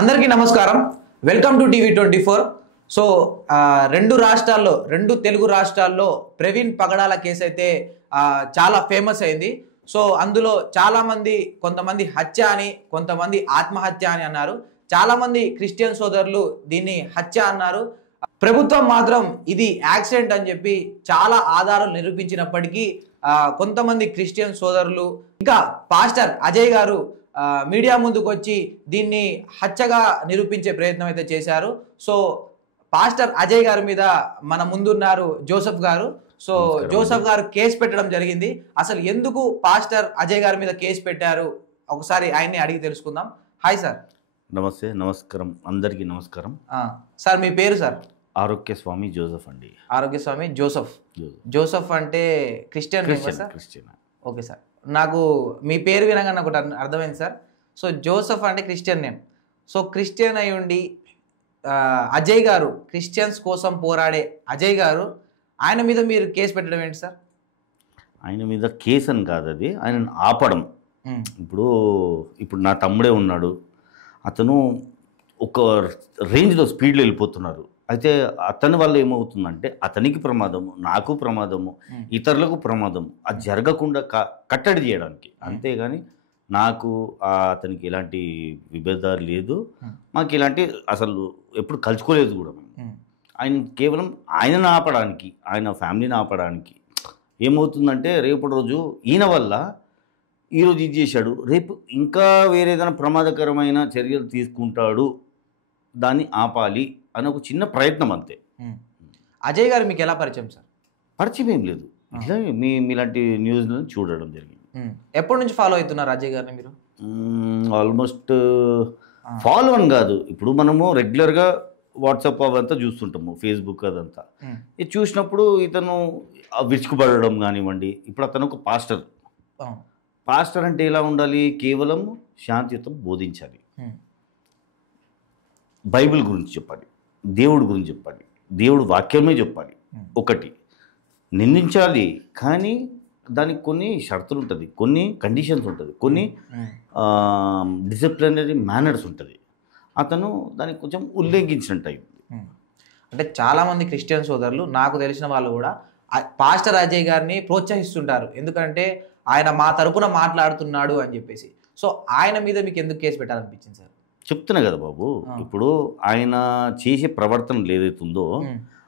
అందరికీ నమస్కారం. Welcome to TV 24. So రెండు తెలుగు రాష్ట్రాల్లో ప్రవీణ్ పగడాల కేసు అయితే చాలా ఫేమస్ అయింది. సో అందులో కొంతమంది హత్య అని, కొంతమంది ఆత్మహత్య అని అన్నారు. చాలామంది క్రిస్టియన్ సోదరులు దీన్ని హత్య అన్నారు. ప్రభుత్వం మాత్రం ఇది యాక్సిడెంట్ అని చెప్పి చాలా ఆధారాలు నిరూపించినప్పటికీ కొంతమంది క్రిస్టియన్ సోదరులు ఇంకా పాస్టర్ అజయ్ గారు మీడియా ముందుకు వచ్చి దీన్ని హత్యగా నిరూపించే ప్రయత్నం అయితే చేశారు. సో పాస్టర్ అజయ్ గారి మీద మన ముందున్నారు జోసెఫ్ గారు. సో జోసెఫ్ గారు కేసు పెట్టడం జరిగింది. అసలు ఎందుకు పాస్టర్ అజయ్ గారి మీద కేసు పెట్టారు ఒకసారి ఆయన్ని అడిగి తెలుసుకుందాం. Hi sir. నమస్తే, నమస్కారం, అందరికీ నమస్కారం. సార్ మీ పేరు? సార్ ఆరోగ్యస్వామి జోసెఫ్ అండి. ఆరోగ్యస్వామి జోసెఫ్. జోసెఫ్ అంటే క్రిస్టియన్. ఓకే సార్, నాకు మీ పేరు వినగానే ఒకటి అర్థమైంది సార్. సో జోసెఫ్ అంటే క్రిస్టియన్ నేమ్. సో క్రిస్టియన్ అయి ఉండి అజయ్ గారు, క్రిస్టియన్స్ కోసం పోరాడే అజయ్ గారు, ఆయన మీద మీరు కేసు పెట్టడం ఏంటి సార్? ఆయన మీద కేసు అని కాదు, అది ఆయనను ఆపడం. ఇప్పుడు నా తమ్ముడే ఉన్నాడు, అతను ఒక రేంజ్లో స్పీడ్లో వెళ్ళిపోతున్నారు. అయితే అతని వల్ల ఏమవుతుందంటే అతనికి ప్రమాదము, నాకు ప్రమాదము, ఇతరులకు ప్రమాదము. అది జరగకుండా కట్టడి చేయడానికి. అంతేగాని నాకు అతనికి ఎలాంటి విభేదాలు లేదు, మాకు ఇలాంటి అసలు ఎప్పుడు కలుసుకోలేదు కూడా. ఆయన కేవలం ఆయనను ఆపడానికి, ఆయన ఫ్యామిలీని ఆపడానికి. ఏమవుతుందంటే రేపటి రోజు ఈయన వల్ల ఈరోజు ఇది చేశాడు, రేపు ఇంకా వేరేదైనా ప్రమాదకరమైన చర్యలు తీసుకుంటాడు, దాన్ని ఆపాలి అని ఒక చిన్న ప్రయత్నం అంతే. అజయ్ గారు మీకు ఎలా పరిచయం సార్? పరిచయం ఏం లేదు, ఇట్లా మీలాంటి న్యూస్లను చూడడం జరిగింది. ఎప్పటి నుంచి ఫాలో అవుతున్నారు అజయ్ గారిని మీరు? ఆల్మోస్ట్ ఫాలో అని కాదు, ఇప్పుడు మనము రెగ్యులర్గా వాట్సాప్ అవంతా చూస్తుంటాము, ఫేస్బుక్ అదంతా. ఇది చూసినప్పుడు ఇతను విరుచుకుపడడం కానివ్వండి. ఇప్పుడు అతను ఒక పాస్టర్. పాస్టర్ అంటే ఎలా ఉండాలి? కేవలం శాంతియుతం బోధించాలి, బైబిల్ గురించి చెప్పాలి, దేవుడి గురించి చెప్పాలి, దేవుడు వాక్యమే చెప్పాలి. ఒకటి నిందించాలి, కానీ దానికి కొన్ని షరతులు ఉంటుంది, కొన్ని కండిషన్స్ ఉంటుంది, కొన్ని డిసిప్లినరీ మేనర్స్ ఉంటుంది. అతను దానికి కొంచెం ఉల్లంఘించినట్టు అయింది. అంటే చాలామంది క్రిస్టియన్ సోదరులు, నాకు తెలిసిన వాళ్ళు కూడా పాస్టర్ అజయ్ గారిని ప్రోత్సహిస్తుంటారు. ఎందుకంటే ఆయన మా తరపున మాట్లాడుతున్నాడు అని చెప్పేసి. సో ఆయన మీద మీకు ఎందుకు కేసు పెట్టాలనిపించింది సార్? చెప్తున్నా కదా బాబు, ఇప్పుడు ఆయన చేసే ప్రవర్తన ఏదైతుందో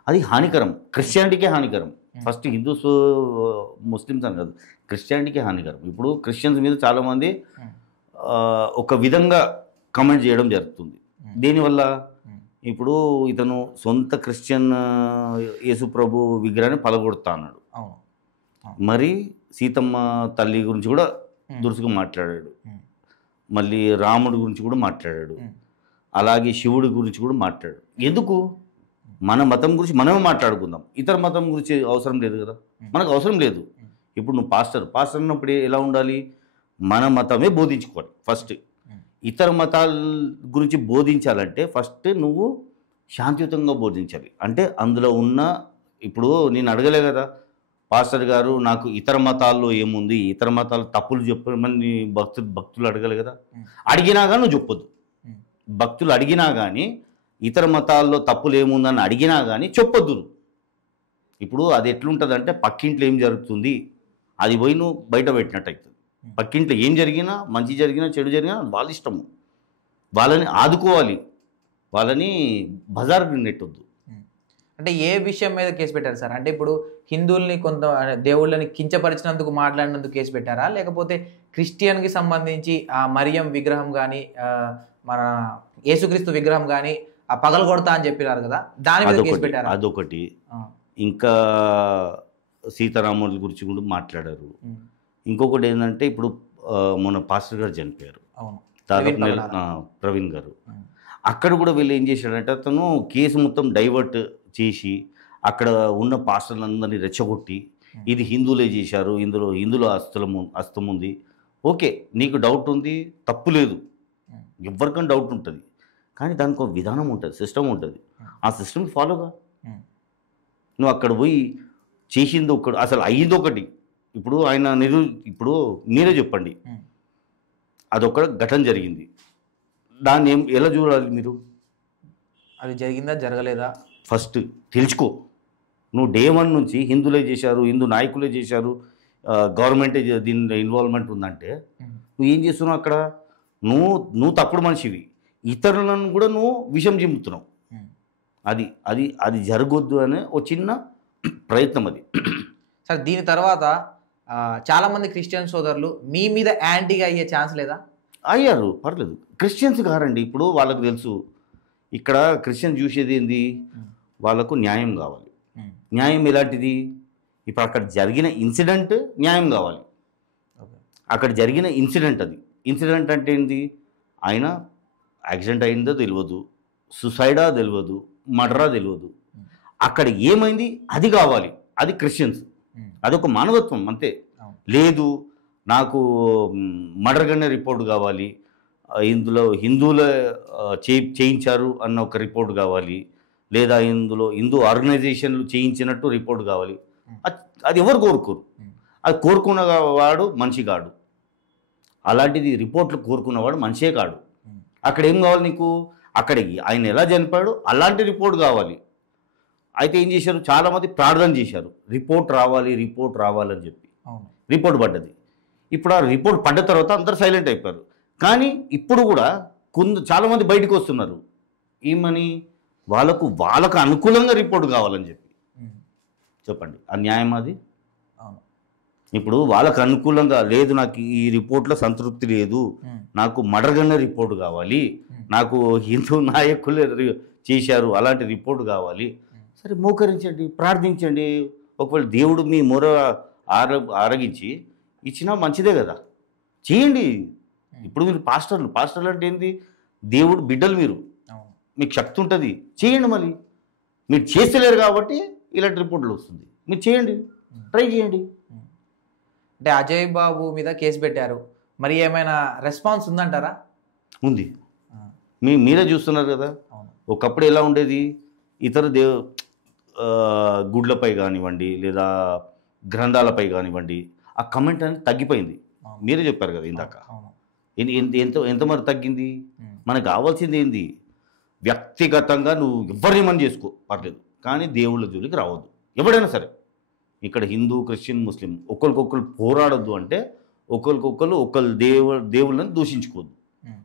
అది హానికరం, క్రిస్టియానిటీకే హానికరం. ఫస్ట్ హిందూస్ ముస్లిమ్స్ అని కాదు, క్రిస్టియానిటీకే హానికరం. ఇప్పుడు క్రిస్టియన్స్ మీద చాలామంది ఒక విధంగా కమెంట్ చేయడం జరుగుతుంది. దీనివల్ల ఇప్పుడు ఇతను సొంత క్రిస్టియన్ యేసుప్రభు విగ్రహాన్ని పలగొడతా అన్నాడు. మరి సీతమ్మ తల్లి గురించి కూడా దురుసుగా మాట్లాడాడు, మళ్ళీ రాముడి గురించి కూడా మాట్లాడాడు, అలాగే శివుడి గురించి కూడా మాట్లాడాడు. ఎందుకు? మన మతం గురించి మనమే మాట్లాడుకుందాం, ఇతర మతం గురించి అవసరం లేదు కదా, మనకు అవసరం లేదు. ఇప్పుడు నువ్వు పాస్టర్ అన్నప్పుడు ఎలా ఉండాలి? మన మతమే బోధించుకోవాలి ఫస్ట్. ఇతర మతాల గురించి బోధించాలంటే ఫస్ట్ నువ్వు శాంతియుతంగా బోధించాలి. అంటే అందులో ఉన్న, ఇప్పుడు నేను అడగలే కదా పాస్టర్ గారు నాకు ఇతర మతాల్లో ఏముంది, ఇతర మతాలు తప్పులు చెప్పమని భక్తులు అడగలే కదా. అడిగినా కానీ నువ్వు చెప్పొద్దు. భక్తులు అడిగినా కానీ ఇతర మతాల్లో తప్పులు ఏముందని అడిగినా కానీ చెప్పొద్దు. ఇప్పుడు అది ఎట్లుంటుందంటే పక్కింట్లో ఏం జరుగుతుంది అది పోయి నువ్వు బయట పెట్టినట్టు అవుతుంది. పక్కింట్లో ఏం జరిగినా, మంచి జరిగినా చెడు జరిగినా వాళ్ళ ఇష్టము, వాళ్ళని ఆదుకోవాలి, వాళ్ళని బజార్కి నెట్టొద్దు. అంటే ఏ విషయం మీద కేసు పెట్టారు సార్? అంటే ఇప్పుడు హిందువుల్ని దేవుళ్ళని కించపరిచినందుకు మాట్లాడినందుకు కేసు పెట్టారా, లేకపోతే క్రిస్టియన్కి సంబంధించి మరియం విగ్రహం కానీ మన యేసుక్రీస్తు విగ్రహం కానీ పగలగొడతా అని చెప్పినారు కదా, దాని మీద కేసు పెట్టారా? అదొకటి. ఇంకా సీతారాముల గురించి కూడా మాట్లాడారు. ఇంకొకటి ఏంటంటే ఇప్పుడు మన పాస్టర్ గారు చనిపోయారు, ప్రవీణ్ గారు. అక్కడ కూడా వీళ్ళు ఏం చేశాడంటే అతను కేసు మొత్తం డైవర్ట్ చేసి అక్కడ ఉన్న పాస్టర్లందరినీ రెచ్చగొట్టి ఇది హిందువులే చేశారు, ఇందులో హిందువుల హస్తం ఉంది. ఓకే, నీకు డౌట్ ఉంది, తప్పు లేదు, ఎవరికైనా డౌట్ ఉంటుంది, కానీ దానికి ఒక విధానం ఉంటుంది, సిస్టమ్ ఉంటుంది. ఆ సిస్టమ్ ఫాలోగా నువ్వు అక్కడ పోయి చేసింది ఒకటి, అసలు అయ్యింది ఒకటి. ఇప్పుడు ఆయన ఇప్పుడు మీరే చెప్పండి, అదొక ఘటన జరిగింది, దాన్ని ఎలా చూడాలి మీరు? అది జరిగిందా జరగలేదా? ఫస్ట్ తెలుసుకో. నువ్వు డే 1 నుంచి హిందువులే చేశారు, హిందూ నాయకులే చేశారు, గవర్నమెంటే దీని ఇన్వాల్వ్మెంట్ ఉందంటే నువ్వు ఏం చేస్తున్నావు అక్కడ? నువ్వు తప్పుడు మనిషివి, ఇతరులను కూడా నువ్వు విషం చిమ్ముతున్నావు. అది అది అది జరగొద్దు అనే ఒక చిన్న ప్రయత్నం అది. సార్ దీని తర్వాత చాలామంది క్రిస్టియన్ సోదరులు మీ మీద యాంటీగా అయ్యే ఛాన్స్ లేదా? అయ్యారు, పర్లేదు. క్రిస్టియన్స్ కారండి, ఇప్పుడు వాళ్ళకు తెలుసు ఇక్కడ క్రిస్టియన్స్ చూసేది ఏంది, వాళ్ళకు న్యాయం కావాలి. న్యాయం ఎలాంటిది? ఇప్పుడు అక్కడ జరిగిన ఇన్సిడెంట్ న్యాయం కావాలి. అక్కడ జరిగిన ఇన్సిడెంట్, అది ఇన్సిడెంట్ అంటే ఏంది? ఆయన యాక్సిడెంట్ అయిందో తెలియదు, సుసైడా తెలియదు, మర్డరా తెలియదు, అక్కడ ఏమైంది అది కావాలి. అది క్రిస్టియన్స్, అదొక మానవత్వం అంతే. లేదు నాకు మర్డర్ గన్న రిపోర్ట్ కావాలి, ఇందులో హిందువుల చేయించారు అన్న ఒక రిపోర్ట్ కావాలి, లేదా ఇందులో హిందూ ఆర్గనైజేషన్లు చేయించినట్టు రిపోర్ట్ కావాలి. అది ఎవరు కోరుకోరు. అది కోరుకున్నవాడు మనిషి కాడు. అలాంటిది రిపోర్ట్లు కోరుకున్నవాడు మనిషే కాడు. అక్కడ ఏం కావాలి నీకు? అక్కడికి ఆయన ఎలా చనిపోయాడు అలాంటి రిపోర్ట్ కావాలి. అయితే ఏం చేశారు, చాలామంది ప్రార్థన చేశారు, రిపోర్ట్ రావాలి రిపోర్ట్ రావాలని చెప్పి. రిపోర్ట్ పడ్డది. ఇప్పుడు ఆ రిపోర్ట్ పడ్డ తర్వాత అందరూ సైలెంట్ అయిపోయారు. కానీ ఇప్పుడు కూడా చాలామంది బయటకు వస్తున్నారు ఏమని, వాళ్ళకు అనుకూలంగా రిపోర్ట్ కావాలని చెప్పి. చెప్పండి, ఆ న్యాయం అది? ఇప్పుడు వాళ్ళకు అనుకూలంగా లేదు, నాకు ఈ రిపోర్ట్లో సంతృప్తి లేదు, నాకు మర్డర్ రిపోర్ట్ కావాలి, నాకు హిందూ నాయకులే చేశారు అలాంటి రిపోర్ట్ కావాలి. సరే మోకరించండి, ప్రార్థించండి. ఒకవేళ దేవుడు మీ మొర ఆరగించి ఇచ్చినా మంచిదే కదా, చేయండి. ఇప్పుడు మీరు పాస్టర్లు అంటే ఏంది? దేవుడు బిడ్డలు, మీకు శక్తి ఉంటుంది, చేయండి. మళ్ళీ మీరు చేస్తలేరు కాబట్టి ఇలాంటి రిపోర్ట్లు వస్తుంది. మీరు చేయండి, ట్రై చేయండి. అంటే అజయ్ బాబు మీద కేసు పెట్టారు, మరి ఏమైనా రెస్పాన్స్ ఉందంటారా? ఉంది, మీరే చూస్తున్నారు కదా. ఒకప్పుడు ఎలా ఉండేది, ఇతర గుడ్లపై కానివ్వండి లేదా గ్రంథాలపై కానివ్వండి, ఆ కమెంట్ అనేది తగ్గిపోయింది. మీరే చెప్పారు కదా ఇందాక. ఎంతమంది తగ్గింది? మనకు కావాల్సింది ఏంది? వ్యక్తిగతంగా నువ్వు ఎవరిని చేసుకో, పర్లేదు, కానీ దేవుళ్ళ జోలికి రావద్దు. ఎవడైనా సరే, ఇక్కడ హిందూ క్రిస్టియన్ ముస్లిం ఒకరికొకరు పోరాడొద్దు. అంటే ఒకరికొకరు దేవుళ్ళని దూషించుకోవద్దు,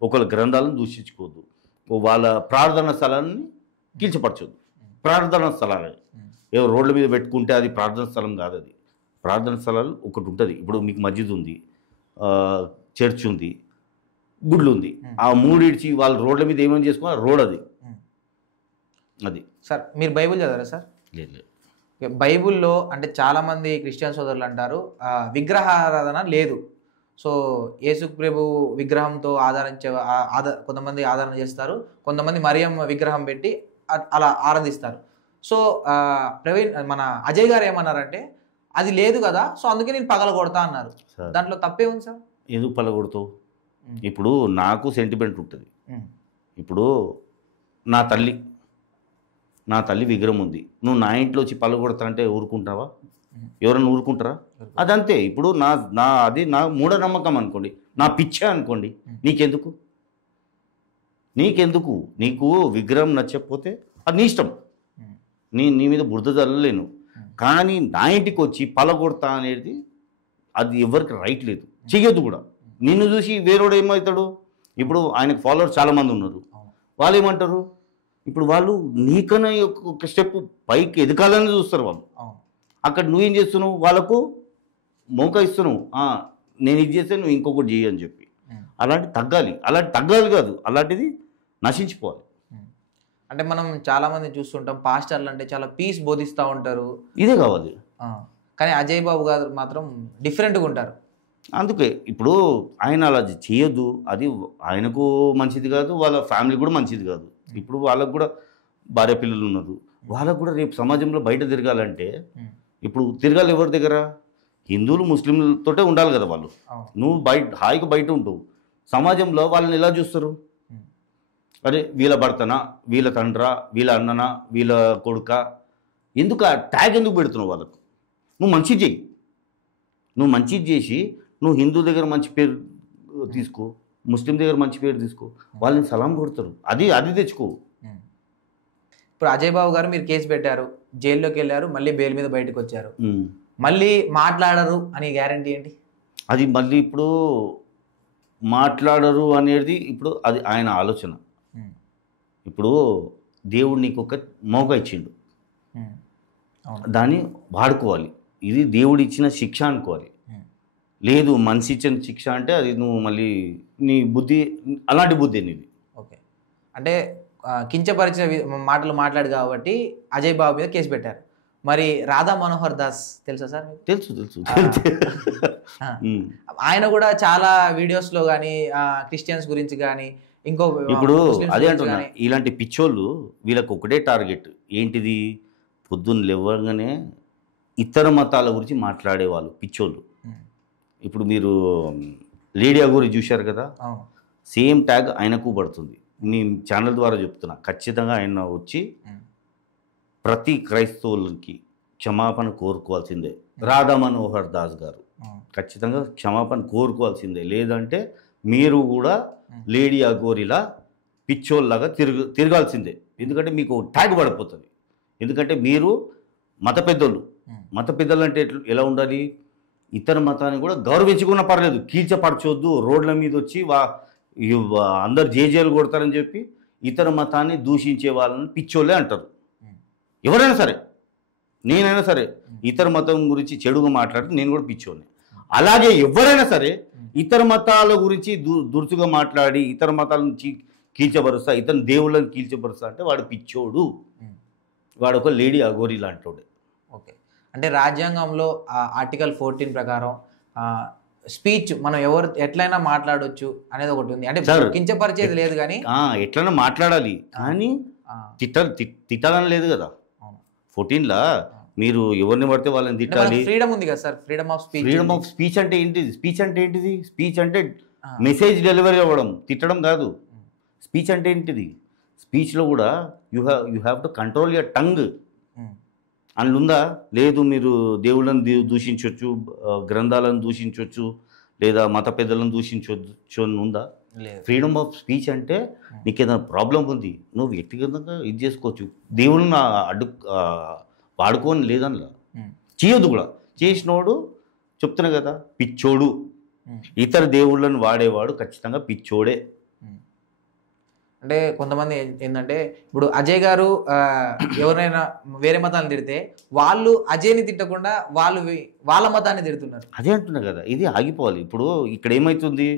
ఒకరి గ్రంథాలను దూషించుకోవద్దు, వాళ్ళ ప్రార్థనా స్థలాన్ని కించపరచొద్దు. ప్రార్థనా స్థలాలు ఏవో రోడ్ల మీద పెట్టుకుంటే అది ప్రార్థనా స్థలం కాదు. అది ప్రార్థనా స్థలాలు ఒకటి ఉంటుంది. ఇప్పుడు మీకు మస్జిద్ ఉంది, చర్చ్ ఉంది, గుళ్ళు ఉంది. ఆ మూడిడ్చి వాళ్ళు రోడ్ల మీద ఏమేమి చేసుకోవాలి, రోడ్ అది. అది సార్ మీరు బైబిల్ చదివారా సార్? లేదు. బైబిల్లో అంటే చాలామంది క్రిస్టియన్ సోదరులు అంటారు విగ్రహారాధన లేదు. సో యేసు ప్రభు విగ్రహంతో కొంతమంది ఆరాధన చేస్తారు, కొంతమంది మరియం విగ్రహం పెట్టి అలా ఆరాధిస్తారు. సో ప్రవీణ్ మన అజయ్ గారు ఏమన్నారంటే అది లేదు కదా, సో అందుకే నేను పగలగొడతా అన్నారు. దాంట్లో తప్పే ఉంది సార్? ఎందుకు పగలగొడతావు? ఇప్పుడు నాకు సెంటిమెంట్ ఉంటుంది. ఇప్పుడు నా తల్లి విగ్రహం ఉంది, నువ్వు నా ఇంట్లో వచ్చి పగలగొడతా అంటే ఊరుకుంటావా? ఎవరైనా ఊరుకుంటారా? అదంతే. ఇప్పుడు అది నా మూఢనమ్మకం అనుకోండి, నా పిచ్చే అనుకోండి, నీకెందుకు? నీకు విగ్రహం నచ్చకపోతే అది నీ ఇష్టం, నీ మీద బురద చల్లలేను. కానీ నా ఇంటికి వచ్చి పగలగొడతా అనేది అది ఎవరికి రైట్ లేదు, చెయ్యొద్దు కూడా. నిన్ను చూసి వేరేవాడు ఏమవుతాడు? ఇప్పుడు ఆయనకు ఫాలోవర్స్ చాలామంది ఉన్నారు, వాళ్ళు ఏమంటారు? ఇప్పుడు వాళ్ళు నీకన్నా ఒక స్టెప్ పైకి ఎదగాలని చూస్తారు వాళ్ళు. అక్కడ నువ్వేం చేస్తున్నావు? వాళ్ళకు మౌకా ఇస్తున్నావు, నేను ఇది చేస్తే నువ్వు ఇంకొకటి చెయ్యి అని చెప్పి. అలాంటి తగ్గాలి కాదు, అలాంటిది నశించిపోవాలి. అంటే మనం చాలామంది చూస్తుంటాం, పాస్టర్లు అంటే చాలా పీస్ బోధిస్తూ ఉంటారు, ఇదే కావాలి. కానీ అజయ్ బాబు గారు మాత్రం డిఫరెంట్గా ఉంటారు. అందుకే ఇప్పుడు ఆయన అలా చేయొద్దు, అది ఆయనకు మంచిది కాదు, వాళ్ళ ఫ్యామిలీ కూడా మంచిది కాదు. ఇప్పుడు వాళ్ళకు కూడా భార్య పిల్లలు ఉన్నారు, వాళ్ళకు కూడా రేపు సమాజంలో బయట తిరగాలంటే ఇప్పుడు తిరగాలి ఎవరి దగ్గర? హిందువులు ముస్లింలతోటే ఉండాలి కదా వాళ్ళు. నువ్వు హాయిగా బయట ఉంటావు, సమాజంలో వాళ్ళని ఎలా చూస్తారు? అరే వీళ్ళ భర్తనా, వీళ్ళ తండ్రా, వీళ్ళ అన్ననా, వీళ్ళ కొడుక, ఎందుకు ఆ ట్యాగ్ ఎందుకు పెడుతున్నావు వాళ్ళకు? నువ్వు మంచిది చెయ్యి, నువ్వు మంచిది చేసి నువ్వు హిందూ దగ్గర మంచి పేరు తీసుకో, ముస్లిం దగ్గర మంచి పేరు తీసుకో, వాళ్ళని సలాం కొడతారు. అది తెచ్చుకో. ఇప్పుడు అజయ్ బాబు గారు మీరు కేసు పెట్టారు, జైల్లోకి వెళ్ళారు, మళ్ళీ బెయిల్ మీద బయటకు వచ్చారు, మళ్ళీ మాట్లాడరు అని గ్యారంటీ ఏంటి? అది మళ్ళీ ఇప్పుడు మాట్లాడరు అనేది ఇప్పుడు అది ఆయన ఆలోచన. ఇప్పుడు దేవుడు నీకు ఒక మౌక ఇచ్చిండు, దాన్ని వాడుకోవాలి. ఇది దేవుడు ఇచ్చిన శిక్ష అనుకోవాలి. లేదు మనిషి ఇచ్చిన శిక్ష అంటే అది నువ్వు మళ్ళీ నీ బుద్ధి అలాంటి బుద్ధి నీది. ఓకే, అంటే కించపరిచిన మాటలు మాట్లాడు కాబట్టి అజయ్ బాబు మీద కేసు పెట్టారు. మరి రాధా మనోహర్ దాస్ తెలుసా సార్? తెలుసు. ఆయన కూడా చాలా వీడియోస్లో కానీ క్రిస్టియన్స్ గురించి కానీ ఇంకో ఇప్పుడు అదే అంటున్నా, ఇలాంటి పిచ్చోళ్ళు వీళ్ళకి ఒకటే టార్గెట్ ఏంటిది, పొద్దున్న లేవగానే ఇతర మతాల గురించి మాట్లాడేవాళ్ళు పిచ్చోళ్ళు. ఇప్పుడు మీరు లేడీ అఘోరి చూశారు కదా, సేమ్ ట్యాగ్ ఆయనకు పడుతుంది. మీ ఛానల్ ద్వారా చెప్తున్నా, ఖచ్చితంగా ఆయన వచ్చి ప్రతి క్రైస్తవులకి క్షమాపణ కోరుకోవాల్సిందే. రాధా మనోహర్ దాస్ గారు ఖచ్చితంగా క్షమాపణ కోరుకోవాల్సిందే. లేదంటే మీరు కూడా లేడీ అఘోరిలా పిచ్చోళ్ళలాగా తిరగాల్సిందే. ఎందుకంటే మీకు ట్యాగ్ పడిపోతుంది. ఎందుకంటే మీరు మత పెద్దలు అంటే ఎలా ఉండాలి, ఇతర మతాన్ని కూడా గౌరవించుకున్న పర్లేదు, కీల్చపరచొద్దు, రోడ్ల మీద వచ్చి అందరు జేజేలు కొడతారని చెప్పి ఇతర మతాన్ని దూషించే వాళ్ళని పిచ్చోళ్ళే అంటారు. ఎవరైనా సరే, నేనైనా సరే ఇతర మతం గురించి చెడుగా మాట్లాడితే నేను కూడా పిచ్చోడిని. అలాగే ఎవరైనా సరే ఇతర మతాల గురించి దురుసుగా మాట్లాడి ఇతర మతాలను కీల్చబరుస్తా, ఇతర దేవుళ్ళని కీల్చబరుస్తా అంటే వాడు పిచ్చోడు, వాడు ఒక లేడీ అఘోరి లాంటోడు. ఓకే, అంటే రాజ్యాంగంలో ఆర్టికల్ 14 ప్రకారం స్పీచ్ మనం ఎట్లయినా మాట్లాడొచ్చు అనేది ఒకటి ఉంది. అంటే కించపరిచేది లేదు, కానీ ఎట్లైనా మాట్లాడాలి, కానీ తిట్టాలని లేదు కదా. 14లా మీరు ఎవరిని పడితే వాళ్ళని తిట్టాలి. ఫ్రీడమ్ ఉంది కదా సార్, ఫ్రీడమ్ ఆఫ్ స్పీచ్ అంటే ఏంటిది? స్పీచ్ అంటే మెసేజ్ డెలివరీ అవ్వడం, తిట్టడం కాదు. స్పీచ్ అంటే ఏంటిది? స్పీచ్లో కూడా you have to control your tongue. అందులో లేదు మీరు దేవుళ్ళని దూషించవచ్చు, గ్రంథాలను దూషించవచ్చు, లేదా మత పెద్దలను దూషించవచ్చు అని ఉందా? ఫ్రీడమ్ ఆఫ్ స్పీచ్ అంటే నీకు ఏదైనా ప్రాబ్లం ఉంది, నువ్వు వ్యక్తిగతంగా ఇది చేసుకోవచ్చు. దేవుళ్ళని వాడుకోని లేదనలా, చేయొద్దు కూడా. చేసినోడు చెప్తున్నా కదా పిచ్చోడు. ఇతర దేవుళ్ళను వాడేవాడు ఖచ్చితంగా పిచ్చోడే. అంటే కొంతమంది ఏంటంటే ఇప్పుడు అజయ్ గారు ఎవరైనా వేరే మతాన్ని తిడితే వాళ్ళు అజయ్ని తిట్టకుండా వాళ్ళ మతాన్ని తిడుతున్నారు. అదే అంటున్నా కదా, ఇది ఆగిపోవాలి. ఇప్పుడు ఇక్కడ ఏమవుతుంది,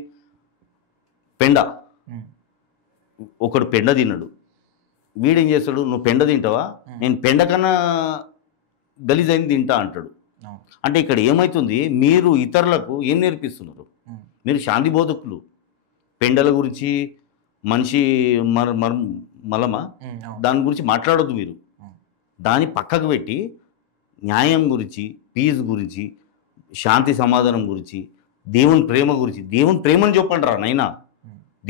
ఒకడు పెండ తిన్నాడు, వీడేం చేస్తాడు, నువ్వు పెండ తింటావా, నేను పెండ కన్నా గలీజ్ అయింది తింటా అంటాడు. అంటే ఇక్కడ ఏమవుతుంది, మీరు ఇతరులకు ఏం నేర్పిస్తున్నారు? మీరు శాంతి బోధకులు. పెండల గురించి మనిషి మలమా దాని గురించి మాట్లాడొద్దు. మీరు దాన్ని పక్కకు పెట్టి న్యాయం గురించి, పీస్ గురించి, శాంతి సమాధానం గురించి, దేవుని ప్రేమ గురించి, దేవుని ప్రేమని చెప్పండి రా నైనా.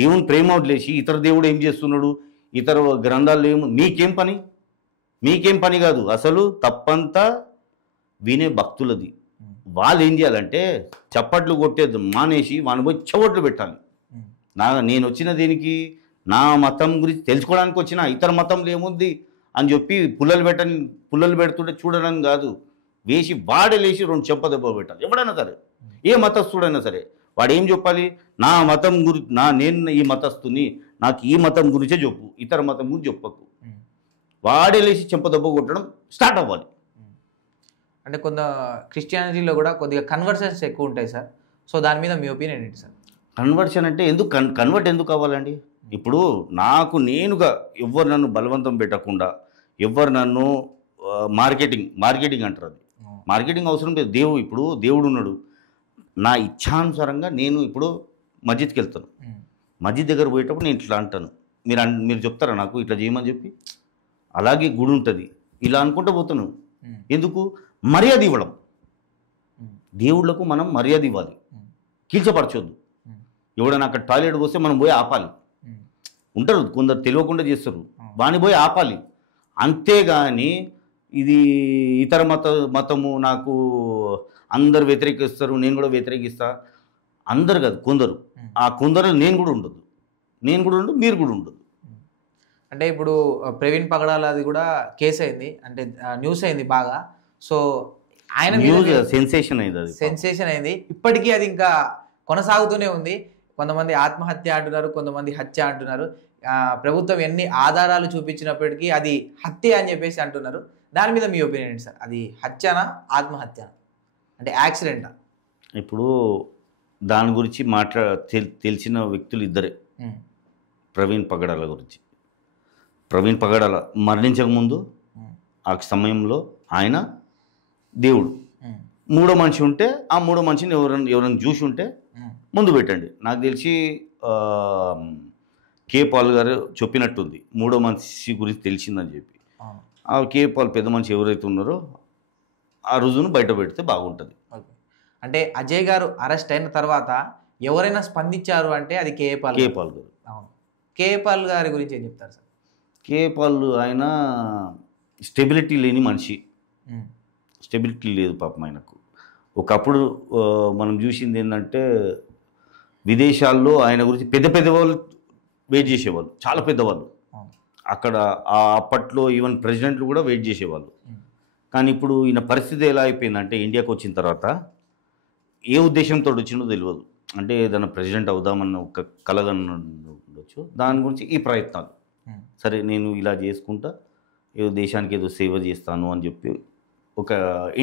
దేవుని ప్రేమ వదిలేసి ఇతర దేవుడు ఏం చేస్తున్నాడు, ఇతర గ్రంథాలు ఏమో మీకేం పని కాదు. అసలు తప్పంతా వినే భక్తులది. వాళ్ళు ఏం చేయాలంటే చప్పట్లు కొట్టేది మానేసి వాని పోయి చెవట్లు పెట్టాలి. నేను వచ్చిన దీనికి నా మతం గురించి తెలుసుకోవడానికి వచ్చిన, ఇతర మతంలో ఏముంది అని చెప్పి పుల్లలు పెడుతుంటే చూడడం కాదు, వేసి వాడలేసి 2 చెంప దెబ్బ పెట్టాలి. ఎవడైనా సరే, ఏ మతస్థుడైనా సరే వాడు ఏం చెప్పాలి, నా మతం నేను ఈ మతస్థుని, నాకు ఈ మతం గురించే చెప్పు, ఇతర మతం గురించి చెప్పకు. వాడేలేసి చెంప దెబ్బ కొట్టడం స్టార్ట్ అవ్వాలి. అంటే క్రిస్టియానిటీలో కూడా కొద్దిగా కన్వర్షన్స్ ఎక్కువ ఉంటాయి సార్. సో దాని మీద మీ ఒపీనియన్ ఏంటి సార్? కన్వర్షన్ అంటే కన్వర్ట్ ఎందుకు అవ్వాలండి? ఇప్పుడు నేనుగా ఎవరు నన్ను బలవంతం పెట్టకుండా, ఎవరు నన్ను మార్కెటింగ్ అంటారు, అది మార్కెటింగ్ అవసరం లేదు. ఇప్పుడు దేవుడు ఉన్నాడు, నా ఇచ్ఛానుసారంగా నేను ఇప్పుడు మస్జిద్కి వెళ్తాను. మస్జిద్ దగ్గర పోయేటప్పుడు నేను ఇట్లా అంటాను, మీరు చెప్తారా నాకు ఇట్లా చేయమని చెప్పి? అలాగే గుడి ఉంటుంది, ఇలా అనుకుంటూ పోతాను. ఎందుకు? మర్యాద ఇవ్వడం. దేవుళ్లకు మనం మర్యాద ఇవ్వాలి, కీల్చపరచొద్దు. ఎవడైనా అక్కడ టాయిలెట్ పోస్తే మనం పోయి ఆపాలి. ఉంటారు కొందరు తెలియకుండా చేస్తారు, వాని పోయి ఆపాలి. అంతేగాని ఇది ఇతర మతము నాకు అందరు వ్యతిరేకిస్తారు, నేను కూడా వ్యతిరేకిస్తా అందరు కాదు, కొందరు. ఆ కొందరు నేను కూడా ఉండదు, మీరు కూడా ఉండదు. అంటే ఇప్పుడు ప్రవీణ్ పగడాలది కూడా కేసు అయింది, అంటే న్యూస్ అయింది బాగా. సో ఆయన సెన్సేషన్ అయింది, అది సెన్సేషన్ అయింది. ఇప్పటికీ అది ఇంకా కొనసాగుతూనే ఉంది. కొంతమంది ఆత్మహత్య అంటున్నారు, కొంతమంది హత్య అంటున్నారు. ప్రభుత్వం ఎన్ని ఆధారాలు చూపించినప్పటికీ అది హత్య అని చెప్పేసి అంటున్నారు. దాని మీద మీ ఒపీనియన్ ఏంటి సార్? అది హత్యనా ఆత్మహత్య అంటే యాక్సిడెంటా? ఇప్పుడు దాని గురించి తెలిసిన వ్యక్తులు ఇద్దరే. ప్రవీణ్ పగడాల గురించి. ప్రవీణ్ పగడాల మరణించకముందు ఆ సమయంలో ఆయన దేవుడు. మూడో మనిషి ఉంటే ఆ మూడో మనిషిని ఎవరైనా చూసి ఉంటే ముందు పెట్టండి. నాకు తెలిసి కే పాల్ గారు చెప్పినట్టుంది, మూడో మనిషి గురించి తెలిసిందని చెప్పి. ఆ కే పాల్ పెద్ద మనిషి ఎవరైతే ఉన్నారో ఆ రుజువును బయట పెడితే బాగుంటుంది. అంటే అజయ్ గారు అరెస్ట్ అయిన తర్వాత ఎవరైనా స్పందించారు అంటే అది కే పాల్ గారు. అవును. కే పాల్ గారి గురించి ఏం చెప్తారు సార్? కే పాల్ ఆయన స్టెబిలిటీ లేని మనిషి, స్టెబిలిటీ లేదు పాపం ఆయనకు. ఒకప్పుడు మనం చూసింది ఏంటంటే విదేశాల్లో ఆయన గురించి పెద్ద వాళ్ళు వెయిట్ చేసేవాళ్ళు, చాలా పెద్దవాళ్ళు. అక్కడ అప్పట్లో ఈవెన్ ప్రెసిడెంట్లు కూడా వెయిట్ చేసేవాళ్ళు. కానీ ఇప్పుడు ఈయన పరిస్థితి ఎలా అయిపోయిందంటే ఇండియాకి వచ్చిన తర్వాత ఏ ఉద్దేశంతో వచ్చిందో తెలియదు. అంటే ఏదైనా ప్రెసిడెంట్ అవుదామన్న ఒక కలగన్న ఉండొచ్చు, దాని గురించి ఈ ప్రయత్నాలు. సరే నేను ఇలా చేసుకుంటా, ఏదో దేశానికి ఏదో సేవ చేస్తాను అని చెప్పి ఒక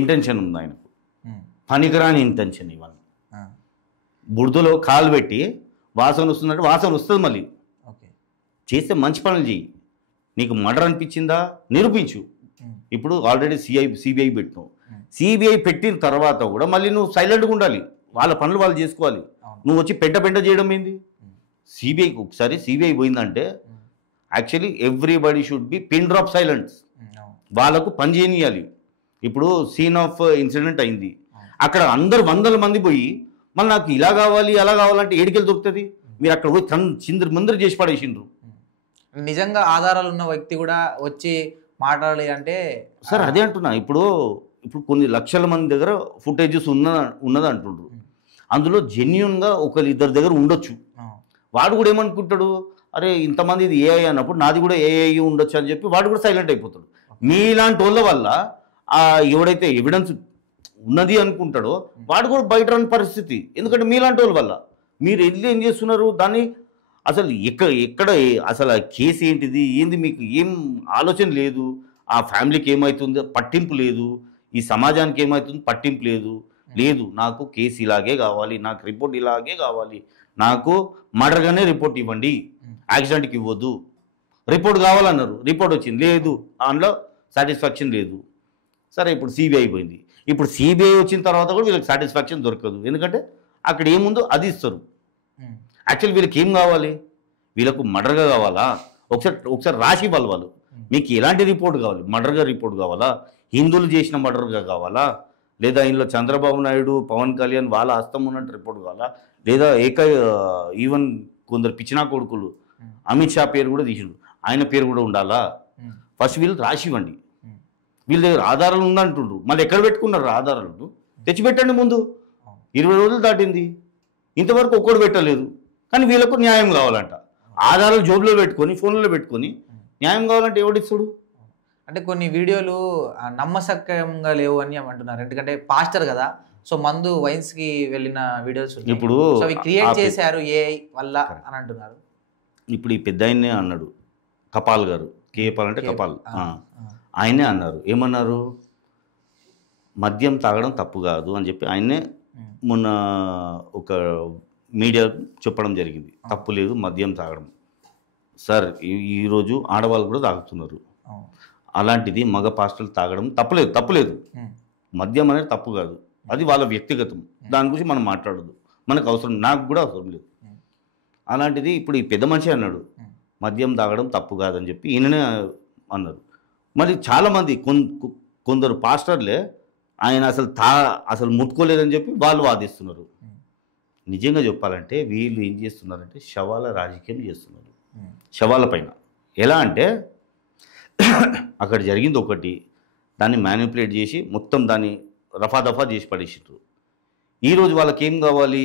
ఇంటెన్షన్ ఉంది ఆయనకు. పనికిరాని ఇంటెన్షన్. ఇవన్నీ బురదలో కాలు పెట్టి వాసన వస్తున్నట్టు వాసన వస్తుంది. మళ్ళీ చేస్తే మంచి పనులు చెయ్యి. నీకు మర్డర్ అనిపించిందా నిరూపించు. ఇప్పుడు ఆల్రెడీ సిబిఐ పెట్టినావు. సిబిఐ పెట్టిన తర్వాత కూడా మళ్ళీ నువ్వు సైలెంట్గా ఉండాలి, వాళ్ళ పనులు వాళ్ళు చేసుకోవాలి. నువ్వు వచ్చి పెంట చేయడం ఏంది? సిబిఐకి ఒకసారి సిబిఐ పోయిందంటే actually everybody should be pin drop silence. వాళ్ళకు పని చేయనియాలి. ఇప్పుడు సీన్ ఆఫ్ ఇన్సిడెంట్ అయింది, అక్కడ అందరు వందల మంది పోయి మళ్ళీ నాకు ఇలా కావాలి అలా కావాలంటే ఏడికెళ్ళి దొరుకుతుంది? మీరు అక్కడ పోయి చిందరు ముందరు చేసి పడేసిండ్రు. నిజంగా ఆధారాలు ఉన్న వ్యక్తి కూడా వచ్చి మాట్లాడాలి అంటే సార్ అదే అంటున్నా. ఇప్పుడు కొన్ని లక్షల మంది దగ్గర ఫుటేజెస్ ఉన్నది అంటుండ్రు. అందులో జెన్యున్గా ఇద్దరి దగ్గర ఉండొచ్చు. వాడు కూడా ఏమనుకుంటాడు, అరే ఇంతమంది ఇది ఏఐ అన్నప్పుడు నాది కూడా ఏఐ ఉండొచ్చు అని చెప్పి వాడు కూడా సైలెంట్ అయిపోతాడు. మీలాంటి వాళ్ళ వల్ల ఎవడైతే ఎవిడెన్స్ ఉన్నది అనుకుంటాడో వాడు కూడా బయట రాని పరిస్థితి. ఎందుకంటే మీలాంటి వాళ్ళ వల్ల మీరు వెళ్ళి ఏం చేస్తున్నారు దాన్ని అసలు ఎక్కడ అసలు ఆ కేసు ఏంది మీకు ఏం ఆలోచన లేదు. ఆ ఫ్యామిలీకి ఏమవుతుందో పట్టింపు లేదు, ఈ సమాజానికి ఏమవుతుందో పట్టింపు లేదు. నాకు కేసు ఇలాగే కావాలి, నాకు రిపోర్ట్ ఇలాగే కావాలి, నాకు మర్డర్గానే రిపోర్ట్ ఇవ్వండి, యాక్సిడెంట్కి ఇవ్వద్దు. రిపోర్ట్ కావాలన్నారు, రిపోర్ట్ వచ్చింది లేదు, అందులో సాటిస్ఫాక్షన్ లేదు. సరే ఇప్పుడు సిబిఐ పోయింది. ఇప్పుడు సిబిఐ వచ్చిన తర్వాత కూడా వీళ్ళకి సాటిస్ఫాక్షన్ దొరకదు. ఎందుకంటే అక్కడ ఏముందో అది ఇస్తారు. యాక్చువల్లీ వీళ్ళకి ఏం కావాలి? వీళ్ళకు మర్డర్గా కావాలా? ఒకసారి రాసి ఇవ్వాలి వాళ్ళు. మీకు ఎలాంటి రిపోర్ట్ కావాలి? మర్డర్గా రిపోర్ట్ కావాలా? హిందువులు చేసిన మర్డర్గా కావాలా? లేదా ఇందులో చంద్రబాబు నాయుడు, పవన్ కళ్యాణ్ వాళ్ళ హస్తం ఉన్నట్టు రిపోర్ట్ కావాలా? లేదా ఈవెన్ కొందరు పిచ్చినా కొడుకులు అమిత్ షా పేరు కూడా తీసిండు, ఆయన పేరు కూడా ఉండాలా? ఫస్ట్ వీళ్ళు రాసి ఇవ్వండి. వీళ్ళ దగ్గర ఆధారాలు ఉందంటుండ్రు, మళ్ళీ ఎక్కడ పెట్టుకున్నారు ఆధారాలు? తెచ్చిపెట్టండి ముందు. 20 రోజులు దాటింది, ఇంతవరకు ఒక్కడు పెట్టలేదు. కానీ వీళ్ళకు న్యాయం కావాలంట. ఆధారాలు జోబులో పెట్టుకొని ఫోన్లో పెట్టుకొని న్యాయం కావాలంటే ఎవడిస్తాడు? అంటే కొన్ని వీడియోలు నమ్మసక్యంగా లేవు అని అంటున్నారు. ఎందుకంటే పాస్టర్ కదా, సో మందు వైన్స్కి వెళ్ళిన వీడియోస్ ఇప్పుడు క్రియేట్ చేశారు ఏఐ వల్ల అని అంటున్నారు. ఇప్పుడు ఈ పెద్ద ఆయన్నే అన్నాడు, కపాల్ గారు, కేపాల్ అంటే కపాల్, ఆయనే అన్నారు. ఏమన్నారు? మద్యం తాగడం తప్పు కాదు అని చెప్పి ఆయనే మొన్న ఒక మీడియా చెప్పడం జరిగింది. తప్పు లేదు మద్యం తాగడం. సార్ ఈరోజు ఆడవాళ్ళు కూడా తాగుతున్నారు. అలాంటిది మగ పాస్టర్లు తాగడం తప్పులేదు. మద్యం అనేది తప్పు కాదు, అది వాళ్ళ వ్యక్తిగతం. దాని గురించి మనం మాట్లాడదు, మనకు అవసరం, నాకు కూడా అవసరం లేదు. అలాంటిది ఇప్పుడు ఈ పెద్ద మనిషి అన్నాడు మద్యం తాగడం తప్పు కాదని చెప్పి ఈయననే అన్నారు. మరి చాలామంది కొందరు పాస్టర్లే ఆయన అసలు ముట్టుకోలేదని చెప్పి వాళ్ళు వాదిస్తున్నారు. నిజంగా చెప్పాలంటే వీళ్ళు ఏం చేస్తున్నారంటే శవాల రాజకీయం చేస్తున్నారు, శవాల పైన. ఎలా అంటే అక్కడ జరిగింది ఒకటి, దాన్ని మ్యానిపులేట్ చేసి మొత్తం దాన్ని రఫాదఫా చేసి పడేసిండ్రు. ఈరోజు వాళ్ళకి ఏం కావాలి?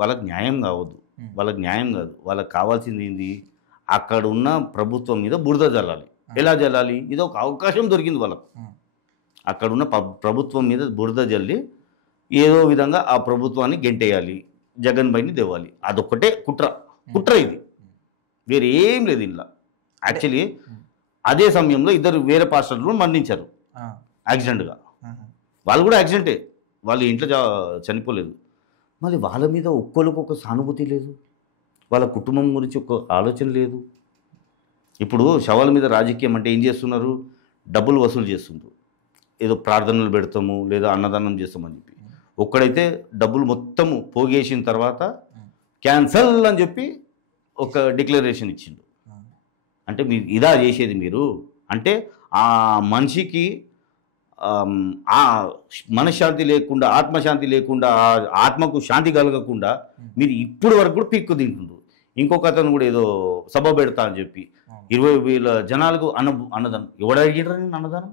వాళ్ళకి న్యాయం కావద్దు, వాళ్ళకి న్యాయం కాదు, వాళ్ళకి కావాల్సింది ఏంది, అక్కడ ఉన్న ప్రభుత్వం మీద బురద జల్లాలి. ఎలా జల్లాలి? ఇది ఒక అవకాశం దొరికింది వాళ్ళకు. అక్కడ ఉన్న ప్రభుత్వం మీద బురద జల్లి ఏదో విధంగా ఆ ప్రభుత్వాన్ని గెంటేయాలి, జగన్ బైని దేవాలి. అదొక్కటే కుట్ర ఇది, వేరే ఏం లేదు ఇంట్లో. యాక్చువల్లీ అదే సమయంలో ఇద్దరు వేరే పాస్టర్లు మరణించారు యాక్సిడెంట్గా. వాళ్ళు కూడా యాక్సిడెంటే, వాళ్ళు ఇంట్లో చనిపోలేదు. మరి వాళ్ళ మీద ఒక్కొక్కరికి సానుభూతి లేదు, వాళ్ళ కుటుంబం గురించి ఒక ఆలోచన లేదు. ఇప్పుడు శవాల మీద రాజకీయం అంటే ఏం చేస్తున్నారు? డబ్బులు వసూలు చేస్తుండ్రు. ఏదో ప్రార్థనలు పెడతాము లేదా అన్నదానం చేస్తామని చెప్పి, ఒక్కడైతే డబ్బులు మొత్తము పోగేసిన తర్వాత క్యాన్సల్ అని చెప్పి ఒక డిక్లరేషన్ ఇచ్చిండు. అంటే మీరు ఇదా చేసేది మీరు? అంటే ఆ మనిషికి ఆ మనశ్శాంతి లేకుండా, ఆత్మశాంతి లేకుండా, ఆత్మకు శాంతి కలగకుండా మీరు ఇప్పుడు వరకు కూడా పీక్కు తింటుండ్రు. ఇంకొక అతను కూడా ఏదో సభ పెడతా అని చెప్పి 20,000 జనాలకు అన్నదానం. ఎవడు అడిగినరా నేను అన్నదానం?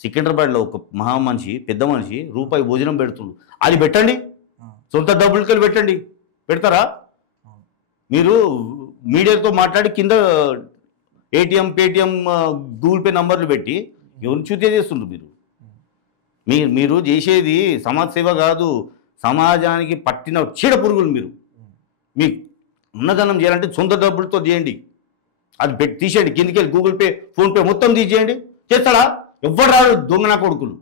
సికింద్రాబాద్లో ఒక మనిషి, పెద్ద మనిషి రూపాయి భోజనం పెడుతుండు. అది పెట్టండి, సొంత డబ్బులకి పెట్టండి. పెడతారా? మీరు మీడియాతో మాట్లాడి కింద ఏటీఎం, పేటిఎం, గూగుల్ పే నంబర్లు పెట్టి ఎవరిని చూతే చేస్తుండ్రు మీరు చేసేది సమాజ సేవ కాదు, సమాజానికి పట్టిన చీడ పురుగులు. మీకు ఉన్నదనం చేయాలంటే సొంత డబ్బులతో చేయండి. అది తీసేయండి, కిందికి వెళ్ళి గూగుల్ పే, ఫోన్పే మొత్తం తీసేయండి. చేస్తాడా? ఎవ్వరు రాదు, దొంగ నా కొడుకులు.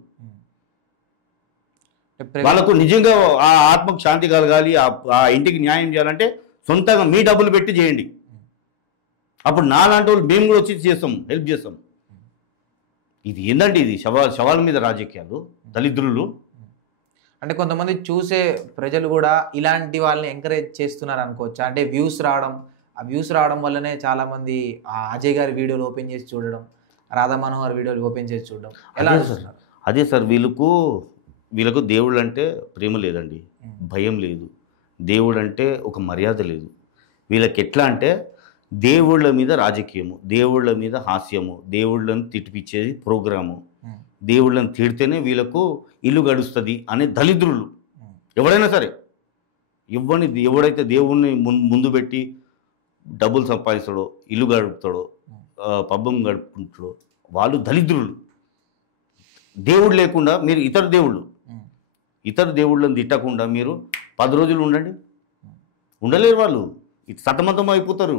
వాళ్ళకు నిజంగా ఆ ఆత్మకు శాంతి కలగాలి, ఆ ఇంటికి న్యాయం చేయాలంటే సొంతంగా మీ డబ్బులు పెట్టి చేయండి. అప్పుడు నాలాంటి వాళ్ళు మేము కూడా వచ్చి చేస్తాం, హెల్ప్ చేస్తాం. ఇది ఏంటంటే ఇది శవాల మీద రాజకీయాలు, దళిద్రులు. అంటే కొంతమంది చూసే ప్రజలు కూడా ఇలాంటి వాళ్ళని ఎంకరేజ్ చేస్తున్నారు అనుకోవచ్చు. అంటే వ్యూస్ రావడం వల్లనే చాలామంది అజయ్ గారి వీడియోలు ఓపెన్ చేసి చూడడం, రాధా మనోహర్ వీడియోలు ఓపెన్ చేసి చూడడం. ఎలా చూస్తున్నారు? అదే సార్, వీళ్ళకు దేవుళ్ళు అంటే ప్రేమ లేదండి, భయం లేదు. దేవుడు అంటే ఒక మర్యాద లేదు. వీళ్ళకి ఎట్లా అంటే దేవుళ్ళ మీద రాజకీయము, దేవుళ్ళ మీద హాస్యము, దేవుళ్ళని తిట్టిపిచ్చేది ప్రోగ్రాము, దేవుళ్ళని తిడితేనే వీళ్ళకు ఇల్లు గడుస్తుంది అనే దళిద్రులు. ఎవడైనా సరే, ఎవడైతే దేవుణ్ణి ముందు పెట్టి డబ్బులు సంపాదిస్తాడో, ఇల్లు గడుపుతాడో, పబ్బం గడుపుకుంటాడో వాళ్ళు దళిద్రులు. దేవుడు లేకుండా మీరు ఇతర దేవుళ్ళని తిట్టకుండా మీరు 10 రోజులు ఉండండి, ఉండలేరు. వాళ్ళు సతమతం అయిపోతారు.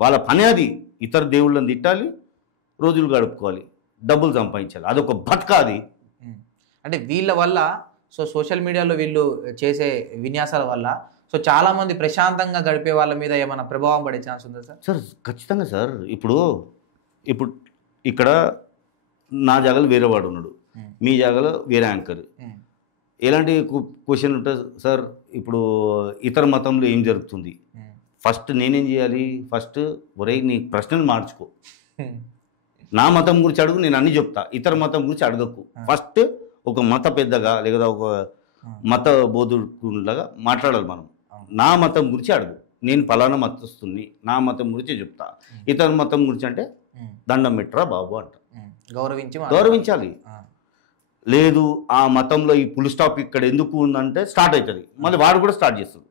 వాళ్ళ పని అది. ఇతర దేవుళ్ళని తిట్టాలి, రోజులు గడుపుకోవాలి, డబ్బులు సంపాదించాలి. అదొక బతకాది. అంటే వీళ్ళ వల్ల సోషల్ మీడియాలో వీళ్ళు చేసే విన్యాసాల వల్ల చాలామంది ప్రశాంతంగా గడిపే వాళ్ళ మీద ఏమైనా ప్రభావం పడే ఛాన్స్ ఉందా సార్? సార్ ఖచ్చితంగా సార్. ఇప్పుడు ఇక్కడ నా జాగాలో వేరే వాడు ఉన్నాడు, మీ జాగాలో వేరే యాంకర్. ఎలాంటి క్వశ్చన్ ఉంటుంది సార్? ఇప్పుడు ఇతర మతంలో ఏం జరుగుతుంది, ఫస్ట్ నేనేం చేయాలి? ఫస్ట్ ఒరేయ్ నీ ప్రశ్నలు మార్చుకో, నా మతం గురించి అడుగు, నేను అన్ని చెప్తా. ఇతర మతం గురించి అడగకు. ఫస్ట్ ఒక మత పెద్దగా లేదా ఒక మత బోధకులాగా మాట్లాడాలి మనం. నా మతం గురించి అడుగు, నేను ఫలానా మతస్తుని, నా మతం గురించి చెప్తా. ఇతర మతం గురించి అంటే దండం పెట్టరా బాబు అంట, గౌరవించాలి. లేదు ఆ మతంలో ఈ ఫుల్ స్టాప్ ఇక్కడ ఎందుకు ఉందంటే స్టార్ట్ అవుతుంది, మళ్ళీ వాడు కూడా స్టార్ట్ చేస్తాడు.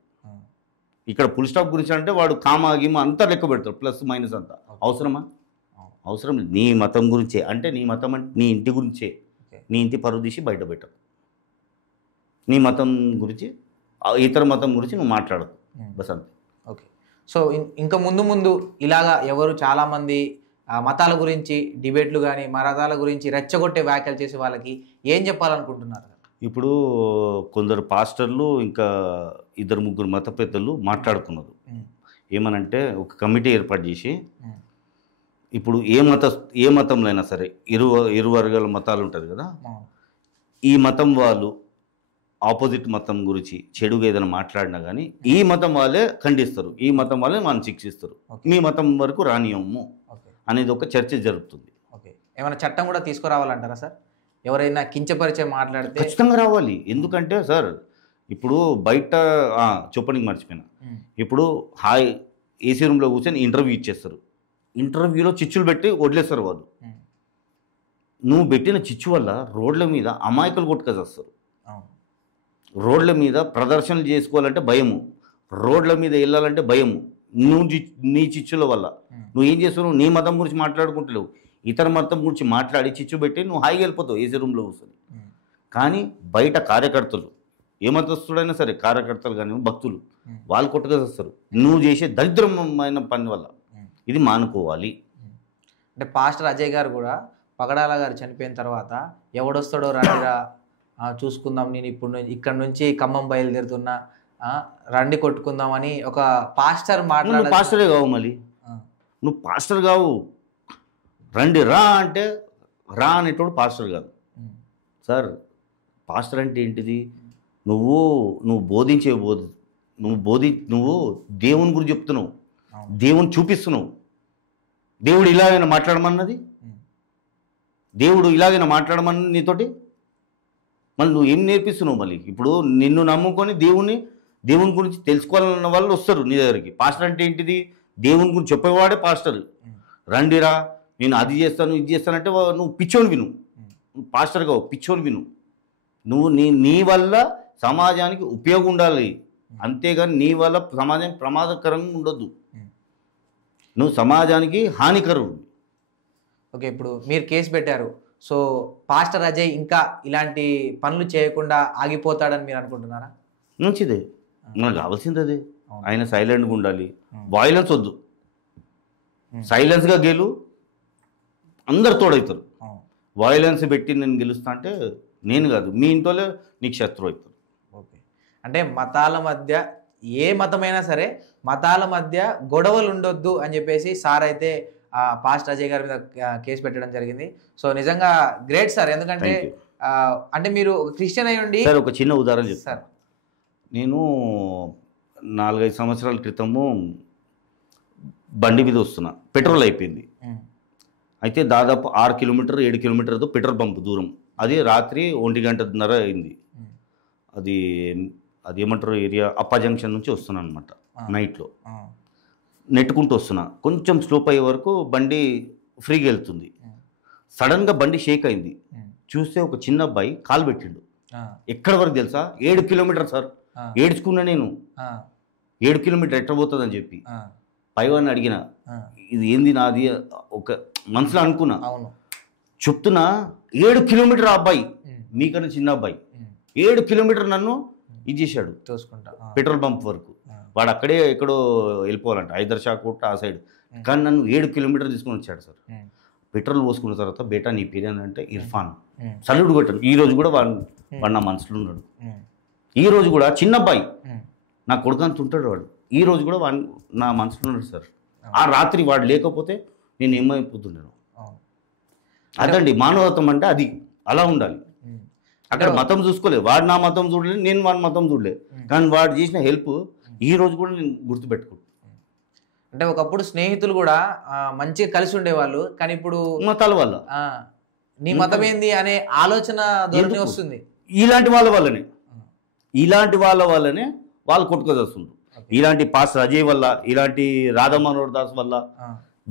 ఇక్కడ ఫుల్ స్టాప్ గురించి అంటే వాడు కామా గీమా అంతా లెక్క పెడతాడు, ప్లస్ మైనస్ అంతా. అవసరమా? అవసరం లేదు. నీ మతం గురించే అంటే నీ మతం అంటే నీ ఇంటి గురించే, నీ ఇంటి పరువు తీసి బయట పెట్టవు. నీ మతం గురించి ఇతర మతం గురించి నువ్వు మాట్లాడదు, బస్ అంతే. ఓకే. సో ఇంకా ముందు ఇలాగా ఎవరు చాలామంది మతాల గురించి డిబేట్లు కానీ మతాల గురించి రెచ్చగొట్టే వ్యాఖ్యలు చేసే వాళ్ళకి ఏం చెప్పాలనుకుంటున్నారు? ఇప్పుడు కొందరు పాస్టర్లు ఇంకా 2-3 మత పెద్దలు మాట్లాడుకున్నారు. ఏమనంటే ఒక కమిటీ ఏర్పాటు చేసి, ఇప్పుడు ఏ మతంలో అయినా సరే ఇరు వర్గాల మతాలు ఉంటుంది కదా, ఈ మతం వాళ్ళు ఆపోజిట్ మతం గురించి చెడుగా ఏదైనా మాట్లాడినా కానీ ఈ మతం వాళ్ళే ఖండిస్తారు, ఈ మతం వాళ్ళే మనం శిక్షిస్తారు, మీ మతం వరకు రానియము అనేది ఒక చర్చ జరుగుతుంది. ఓకే. ఏమైనా చట్టం కూడా తీసుకురావాలంటారా సార్? ఎవరైనా కించపరిచే మాట్లాడితే ఖచ్చితంగా రావాలి. ఎందుకంటే సార్ ఇప్పుడు బయట చెప్పడానికి మర్చిపోయినా, ఇప్పుడు ఏసీ రూమ్లో కూర్చొని ఇంటర్వ్యూ ఇచ్చేస్తారు, ఇంటర్వ్యూలో చిచ్చులు పెట్టి వదిలేస్తారు వాళ్ళు. నువ్వు పెట్టిన చిచ్చు వల్ల రోడ్ల మీద అమాయకులు కొట్టుకొస్తారు. రోడ్ల మీద ప్రదర్శనలు చేసుకోవాలంటే భయము, రోడ్ల మీద వెళ్ళాలంటే భయము. నీ చిచ్చుల వల్ల నువ్వు ఏం చేస్తున్నావు, నీ మతం గురించి మాట్లాడుకుంటలేవు, ఇతర మతం గురించి మాట్లాడి చిచ్చు పెట్టి నువ్వు హాయిగా వెళ్ళిపోతావు ఏసీ రూమ్లో కూర్చొని. కానీ బయట కార్యకర్తలు, ఏ మతస్థుడైనా సరే, కార్యకర్తలు కానీ భక్తులు, వాళ్ళు కొట్టుకొస్తారు నువ్వు చేసే దరిద్రమైన పని వల్ల. ఇది మానుకోవాలి. అంటే పాస్టర్ అజయ్ గారు కూడా పగడాల గారు చనిపోయిన తర్వాత ఎవడొస్తాడో రండిరా చూసుకుందాం, నేను ఇప్పుడు ఇక్కడ నుంచి ఖమ్మం బయలుదేరుతున్నా, రండి కొట్టుకుందామని ఒక పాస్టర్ మాట్లాడారు. పాస్టరే కావు, మళ్ళీ నువ్వు పాస్టర్ కావు. రండి రా అంటే రా అనేటోడు పాస్టర్ కాదు సార్. పాస్టర్ అంటే ఏంటిది? నువ్వు బోధించే నువ్వు దేవుని గురించి చెప్తున్నావు, దేవుని చూపిస్తున్నావు. దేవుడు ఇలాగైనా మాట్లాడమన్నది, దేవుడు ఇలాగైనా మాట్లాడమన్నది నీతోటి. మళ్ళీ నువ్వు ఏం నేర్పిస్తున్నావు? మళ్ళీ ఇప్పుడు నిన్ను నమ్ముకొని దేవుని గురించి తెలుసుకోవాలన్న వాళ్ళు వస్తారు నీ దగ్గరికి. పాస్టర్ అంటే ఏంటిది? దేవుని గురించి చెప్పేవాడే పాస్టర్. రండిరా, నేను అది చేస్తాను ఇది చేస్తానంటే నువ్వు పిచ్చోని విను. పాస్టర్ కావు, పిచ్చోని విను. నువ్వు నీ వల్ల సమాజానికి ఉపయోగం ఉండాలి, అంతేగాని నీ వల్ల సమాజానికి ప్రమాదకరంగా ఉండొద్దు. నువ్వు సమాజానికి హానికరుడు. ఓకే, ఇప్పుడు మీరు కేసు పెట్టారు, సో పాస్టర్ అజయ్ ఇంకా ఇలాంటి పనులు చేయకుండా ఆగిపోతాడని మీరు అనుకుంటున్నారా? మంచిదే, మనకు కావాల్సింది అదే. ఆయన సైలెంట్గా ఉండాలి, వాయిలెన్స్ వద్దు. సైలెన్స్గా గెలు, అందరు తోడవుతారు. వాయిలెన్స్ పెట్టి నేను గెలుస్తా అంటే నేను కాదు, మీ ఇంట్లో నీకు శత్రువు అవుతారు. ఓకే, అంటే మతాల మధ్య, ఏ మతమైనా సరే మతాల మధ్య గొడవలు ఉండొద్దు అని చెప్పేసి సార్ అయితే పాస్టర్ అజయ్ గారి మీద కేసు పెట్టడం జరిగింది. సో నిజంగా గ్రేట్ సార్. ఎందుకంటే అంటే మీరు క్రిస్టియన్ అయి ఉండి. సార్ ఒక చిన్న ఉదాహరణ చెప్తాను. నేను 4-5 సంవత్సరాల క్రితము బండి మీద వస్తున్నా, పెట్రోల్ అయిపోయింది. అయితే దాదాపు 6 కిలోమీటర్ 7 కిలోమీటర్తో పెట్రోల్ పంప్ దూరం. అది రాత్రి 1:30 అయింది. అది ఏమంటారు ఏరియా, అప్పా జంక్షన్ నుంచి వస్తున్నాను అనమాట. నైట్లో నెట్టుకుంటూ వస్తున్నా, కొంచెం స్లోప్ అయ్యే వరకు బండి ఫ్రీగా వెళ్తుంది. సడన్గా బండి షేక్ అయింది. చూస్తే ఒక చిన్న అబ్బాయి కాలు పెట్టిండు. ఎక్కడి వరకు తెలుసా? 7 కిలోమీటర్ సార్. ఏడ్చుకున్నా నేను, 7 కిలోమీటర్ ఎట్ట పోతుందని చెప్పి. పైవాడిని అడిగిన, ఇది ఏంది నాది ఒక మనసులో అనుకున్నా. చెప్తున్నా 7 కిలోమీటర్ అబ్బాయి, మీకన్నా చిన్న అబ్బాయి 7 కిలోమీటర్ నన్ను ఇది చేశాడు చూసుకుంటా పెట్రోల్ పంప్ వరకు. వాడు అక్కడే ఎక్కడో వెళ్ళిపోవాలంట, హైదర్ షాకోట్ ఆ సైడ్. కానీ నన్ను 7 కిలోమీటర్ తీసుకొని వచ్చాడు సార్. పెట్రోల్ పోసుకున్న తర్వాత బేటా నీ పేరు అంటే ఇర్ఫాన్, సల్యూట్ కొట్టాను. ఈ రోజు కూడా వాడు నా మనసులో ఉన్నాడు. ఈ రోజు కూడా చిన్న అబ్బాయి, నా కొడుకంత ఉంటాడు వాడు. ఈ రోజు కూడా వాడు నా మనసులో ఉన్నాడు సార్. ఆ రాత్రి వాడు లేకపోతే నేను ఏమైపోతున్నాను. అదండి మానవత్వం అంటే, అది అలా ఉండాలి. అక్కడ మతం చూసుకోలేదు, వాడు నా మతం చూడలేదు, నేను వాడి మతం చూడలేదు. కానీ వాడు చేసిన హెల్ప్ ఈ రోజు కూడా నేను గుర్తుపెట్టుకుంటాను. అంటే ఒకప్పుడు స్నేహితులు కూడా మంచిగా కలిసి ఉండేవాళ్ళు, కానీ ఇప్పుడు మతాల వల్ల నీ మతం ఏంది అనే ఆలోచన ధోరణి వస్తుంది. ఇలాంటి వాళ్ళ వల్లనే వాళ్ళు కొట్టుకొస్తుంది. ఇలాంటి పాస్టర్ అజయ్ వల్ల, ఇలాంటి రాధా మనోహర్ దాస్ వల్ల,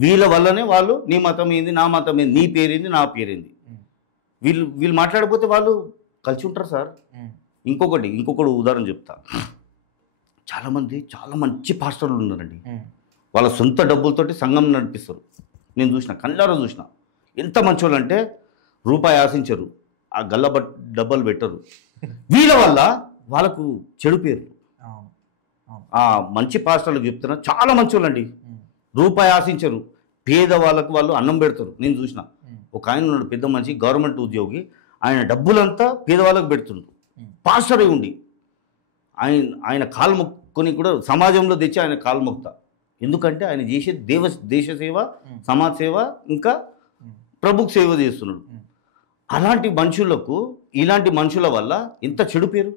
వీళ్ళ వల్లనే వాళ్ళు నీ మతం ఏంది, నా మతం ఏంది, నీ పేరేంది, నా పేరేంది, వీళ్ళు మాట్లాడిపోతే వాళ్ళు కలిసి ఉంటారు సార్. ఇంకొకటి ఉదాహరణ చెప్తా. చాలామంది చాలా మంచి పాస్టర్లు ఉన్నారండి. వాళ్ళ సొంత డబ్బులతోటి సంఘం నడిపిస్తారు. నేను చూసిన, కళ్ళారా చూసిన. ఎంత మంచోళ్ళు అంటే రూపాయి ఆశించరు, ఆ డబ్బలు పెట్టరు. వీళ్ళ వల్ల వాళ్ళకు చెడు పేరు. ఆ మంచి పాస్టర్లకు చెప్తున్నా, చాలా మంచోళ్ళు అండి, రూపాయి ఆశించరు, పేదవాళ్ళకు వాళ్ళు అన్నం పెడతారు. నేను చూసిన ఒక ఆయన ఉన్నాడు, పెద్ద మనిషి, గవర్నమెంట్ ఉద్యోగి. ఆయన డబ్బులంతా పేదవాళ్ళకు పెడుతుండ్రు. పాస్టర్ అయి ఉండి ఆయన కాలు మొక్కుని కూడా సమాజంలో తెచ్చి ఆయన కాలు మొక్తా. ఎందుకంటే ఆయన చేసే దేశ సేవ, సమాజ సేవ, ఇంకా ప్రభుకు సేవ చేస్తున్నాడు. అలాంటి మనుషులకు, ఇలాంటి మనుషుల వల్ల ఎంత చెడు పేరు.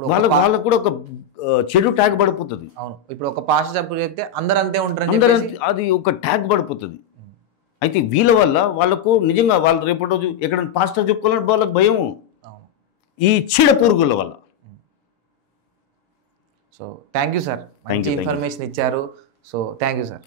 వాళ్ళకు కూడా ఒక చెడు ట్యాగ్ పడిపోతుంది. ఇప్పుడు ఒక పాస్టర్ చెప్పు చెప్తే అందరూ అంతే ఉంటారు, అది ఒక ట్యాగ్ పడిపోతుంది. అయితే వీళ్ళ వల్ల వాళ్ళకు నిజంగా వాళ్ళు రేపటి రోజు ఎక్కడైనా పాస్టర్ చెప్పుకోవాలంటే వాళ్ళకి భయం, ఈ చీడ పురుగుల వల్ల. సో థ్యాంక్ యూ సార్, మంచి ఇన్ఫర్మేషన్ ఇచ్చారు. So thank you sir.